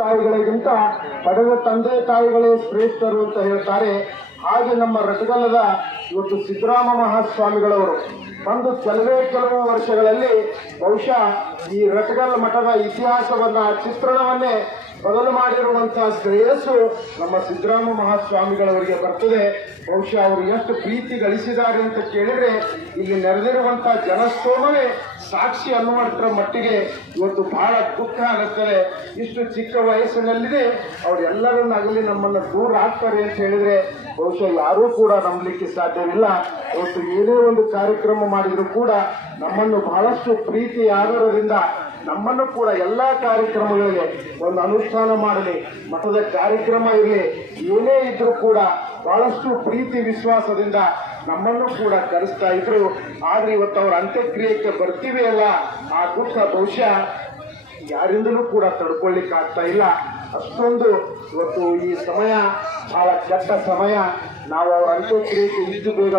ತಾಯಿಗಳಿಗಿಂತ ಪಡೆದ ತಂದೆ ತಾಯಿಗಳೇ ಶ್ರೇಷ್ಠರು ಅಂತ ಹೇಳ್ತಾರೆ. ಹಾಗೆ ನಮ್ಮ ರಟಗಲ್ಲದ ಇವತ್ತು ಸಿದ್ದರಾಮ ಮಹಾಸ್ವಾಮಿಗಳವರು ಒಂದು ಕೆಲವು ವರ್ಷಗಳಲ್ಲಿ ಬಹುಶಃ ಈ ರಟಗಲ್ಲ ಮಠದ ಇತಿಹಾಸವನ್ನ ಚಿತ್ರಣವನ್ನೇ ಬದಲು ಮಾಡಿರುವಂತಹ ಶ್ರೇಯಸ್ಸು ನಮ್ಮ ಸಿದ್ದರಾಮ ಮಹಾಸ್ವಾಮಿಗಳವರಿಗೆ ಬರ್ತದೆ. ಬಹುಶಃ ಅವರು ಎಷ್ಟು ಪ್ರೀತಿ ಗಳಿಸಿದ್ದಾರೆ ಅಂತ ಕೇಳಿದ್ರೆ ಇಲ್ಲಿ ನೆರೆದಿರುವಂತಹ ಜನಸ್ತೋಮವೇ ಸಾಕ್ಷಿ ಅನ್ನುವಂತರ ಮಟ್ಟಿಗೆ ಇವತ್ತು ಬಹಳ ದುಃಖ ಅನ್ನಿಸ್ತದೆ. ಇಷ್ಟು ಚಿಕ್ಕ ವಯಸ್ಸಿನಲ್ಲಿದೆ ಅವರೆಲ್ಲರನ್ನಾಗಲಿ ನಮ್ಮನ್ನು ದೂರ ಆಗ್ತಾರೆ ಅಂತ ಹೇಳಿದ್ರೆ ಬಹುಶಃ ಯಾರೂ ಕೂಡ ನಂಬಲಿಕ್ಕೆ ಸಾಧ್ಯವಿಲ್ಲ. ಇವತ್ತು ಏನೇ ಒಂದು ಕಾರ್ಯಕ್ರಮ ಮಾಡಿದ್ರು ಕೂಡ ನಮ್ಮನ್ನು ಬಹಳಷ್ಟು ಪ್ರೀತಿ ಆಧಾರದಿಂದ ನಮ್ಮನ್ನು ಕೂಡ ಎಲ್ಲಾ ಕಾರ್ಯಕ್ರಮಗಳಿಗೆ ಒಂದು ಅನುಷ್ಠಾನ ಮಾಡಲಿ, ಮಠದ ಕಾರ್ಯಕ್ರಮ ಇರಲಿ, ಏನೇ ಇದ್ರೂ ಕೂಡ ಬಹಳಷ್ಟು ಪ್ರೀತಿ ವಿಶ್ವಾಸದಿಂದ ನಮ್ಮನ್ನು ಕೂಡ ಕರೆಸ್ತಾ ಇದ್ರು. ಆದ್ರೆ ಇವತ್ತು ಅವರ ಅಂತ್ಯಕ್ರಿಯೆಗೆ ಬರ್ತೀವಿ ಅಲ್ಲ, ಆ ದುಃಖ ಬಹುಶಃ ಯಾರಿಂದಲೂ ಕೂಡ ತಡ್ಕೊಳ್ಳಿಕ್ಕೆ ಆಗ್ತಾ ಇಲ್ಲ. ಅಷ್ಟೊಂದು ಇವತ್ತು ಈ ಸಮಯ ಬಹಳ ಕೆಟ್ಟ ಸಮಯ. ನಾವು ಅವರ ಅಂತ್ಯಕ್ರಿಯೆಗೆ ಇಷ್ಟು ಬೇಗ